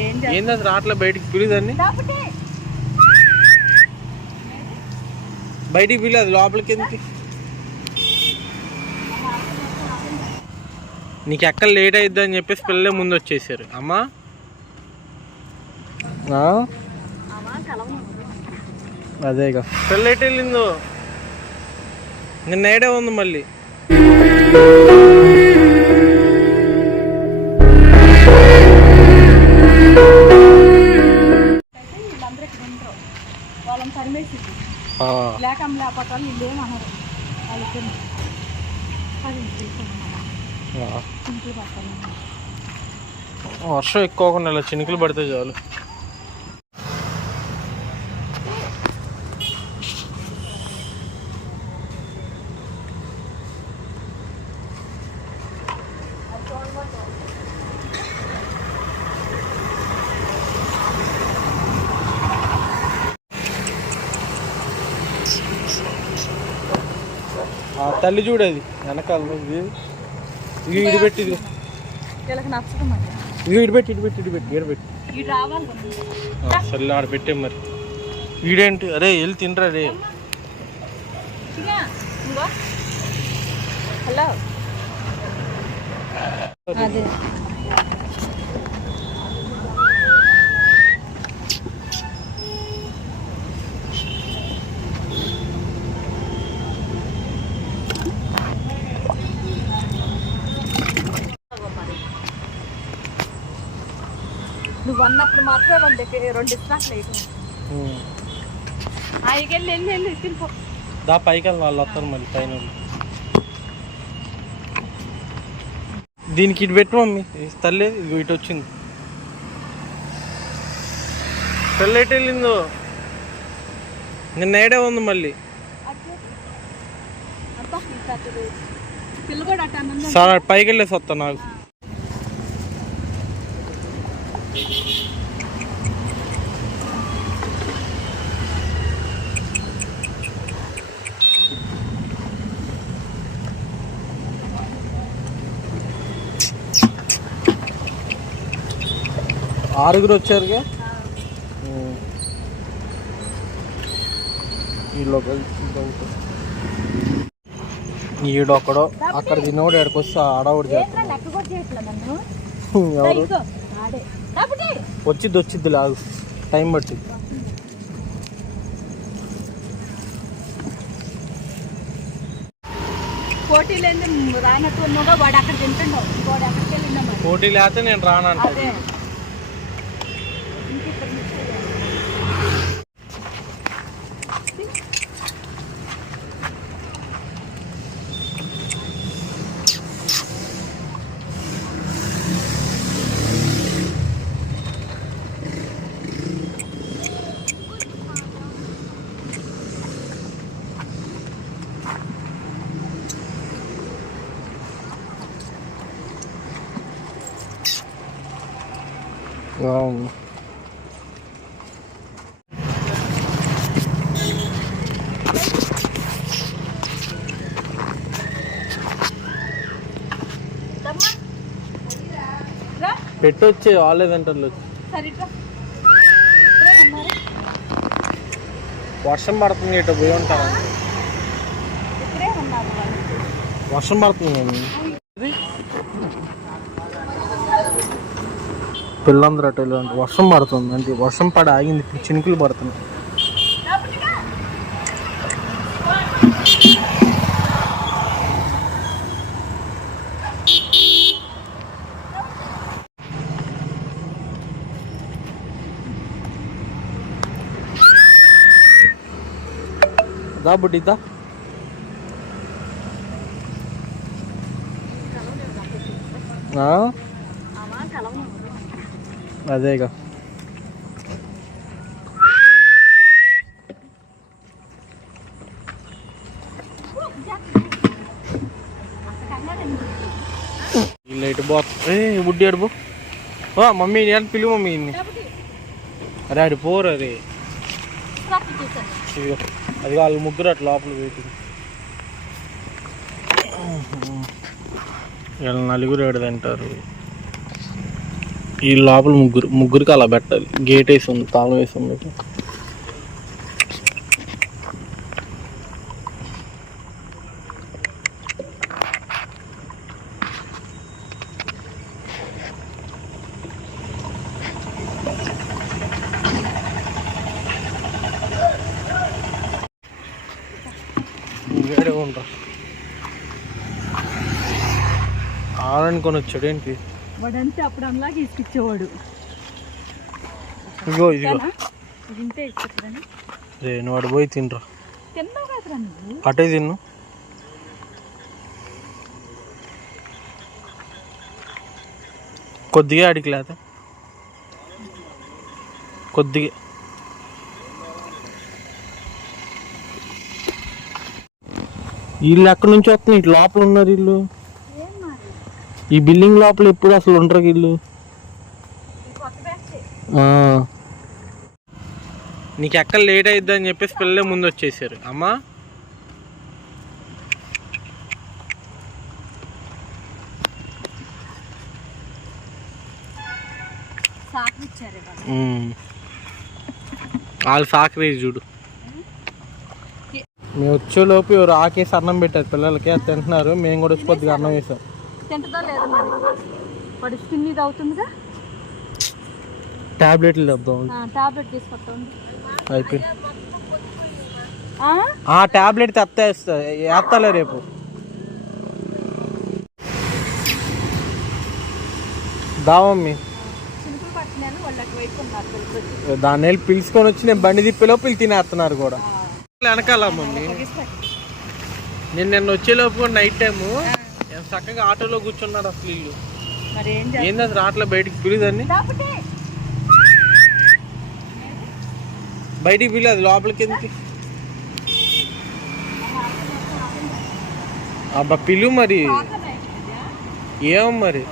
ఏంది అసలు రావట్లే బయటికి పిలుదండి కాబట్టి బయటికి పిలు అది లోపలికి ఎందుకు నీకు ఎక్కడ లేట్ అయిద్ది అని చెప్పేసి పిల్లలే ముందు వచ్చేసారు. అమ్మా? అదేగా పిల్ల ఎటు వెళ్ళిందో? నిన్న ఏడే ఉంది మళ్ళీ. అమ్మ లేకపోతే వాళ్ళు వీళ్ళు ఏమన్నారు వాళ్ళకి వర్షం ఎక్కువ ఇలా చినుకులు పడితే చాలు. తల్లి చూడది వెనకాల ఇది ఇది ఇడిపెట్టి ఇది ఇడిపెట్టి ఇడిపెట్టి ఇడిపెట్టి కదా. సర్లే ఆడ పెట్టే మరి. వీడేంటి? అరే వెళ్ళి తినరా రే. హలో. నువ్వు అన్నప్పుడు మాత్రం రెండు రెండు ఇస్తున్నట్లు ఆగికెళ్ళి వెళ్ళి వెళ్ళి తినిపో దా పైకి వెళ్ళి వాళ్ళు వస్తారు మళ్ళీ పైన వాళ్ళు. దీనికి ఇటు పెట్టు మమ్మీ. ఈ తల్లి ఇదిగో ఇటు వచ్చింది. తల్లి ఎటు వెళ్ళిందో? నిన్న ఏడే ఉంది మళ్ళీ? సార్ పైకి వెళ్ళేసి వస్తా నాకు. ఆరుగురు వచ్చారుగా? ఉం. వీళ్ళు ఒక ఇంకొకరు. ఈడొక్కడో అక్కడ తిన్నోడు ఎక్కడికి వస్తే ఆడవాడు నన్ను? ఎవరు? వచ్చిద్ది వచ్చిద్ది లాగు. టైం పట్టి పోటీ లేని రానట్టు ఉన్నాగా వాడు అక్కడ తింటుండవు వాడు అక్కడికి వెళ్ళిందా మరి? పోటీ లేకపోతే నేను రానంట అదే. ఇంక అవును. పెట్టొచ్చే ఉన్నారు. వర్షం పడుతుంది ఇటు పోయి ఉంటారా ఇక్కడే ఉన్నారు వాళ్ళు. వర్షం పడుతుంది మమ్మీ. పిల్లలందరూ అటు ఇలాంటి వర్షం పడుతుంది అంటే వర్షం పడి ఆగింది ఇప్పుడు చినుకులు పడుతున్నాయి దా బుడ్డి దా ఆ? అదే కలవను. అదేగా వీళ్ళు ఇటు బుడ్డి అడుపు ఓ మమ్మీ నేను పిలు మమ్మీ అరే ఆడు పోరు అరే అది వాళ్ళు ముగ్గురు అట్లా లోపల వెయిటింగ్ వీళ్ళు నలుగురు ఏడు తింటారు? ఈ లోపల ముగ్గురు ముగ్గురికి అలా పెట్టాలి. గేట్ వేసి ఉంది తాళం వేసి ఉంది. వేరే ఉండరా? ఆడనుకొని వచ్చాడు ఏంటి వాడంతే అప్పుడు ఇసుకిచ్చేవాడు. ఇదిగో. రే నువ్వు వాడు పోయి తినరా. తిన్నావు కదరా నువ్వు? అటే తిన్ను. కొద్దిగా అడిగి లేదా కొద్దిగా. వీళ్ళు ఎక్కడి నుంచి వస్తున్నారు ఇటు లోపల ఉన్నారు వీళ్ళు. ఈ బిల్డింగ్ లోపల ఎప్పుడు అసలు ఉండరు వీళ్ళు. నీకు ఎక్కడ లేట్ అయిద్ది అని చెప్పేసి పిల్లలే ముందు వచ్చేసారు. అమ్మా. వాళ్ళు సాకరేజ్ చూడు. మేము వచ్చేలోపు ఎవరు ఆకేసి అన్నం పెట్టారు పిల్లలకి అది తింటున్నారు. మేము కూడా వచ్చి కొద్దిగా అన్నం వేసాం. తింటుందా లేదా మరి? వాడు స్కిన్ ఇది అవుతుందిగా? టాబ్లెట్లు తెద్దాం టాబ్లెట్ తీసుకొస్తాం అయిపోయింది. ఆ? టాబ్లెట్ తెస్తా వేస్తాలే రేపు. దా మమ్మీ. చినుకులు పట్టినాను వాళ్ళు అటు వైపు ఉన్నారు తెలుసు. దాన్ని వెళ్ళి పిలుచుకొని వచ్చి నేను బండి తిప్పేలోపు వీళ్ళు తినేస్తున్నారు కూడా. వెనకాల మమ్మీ. నేను నిన్న వచ్చేలోపు నైట్ టైము. చక్కగా ఆటోలో కూర్చున్నారు అసలు ఇల్లు ఏం ఏంది అసలు రావట్లే బయటికి చేస్తే బయటికి పిలు అది లోపలికి ఎందుకు? అబ్బా పిలు మరి. ఏమో మరి.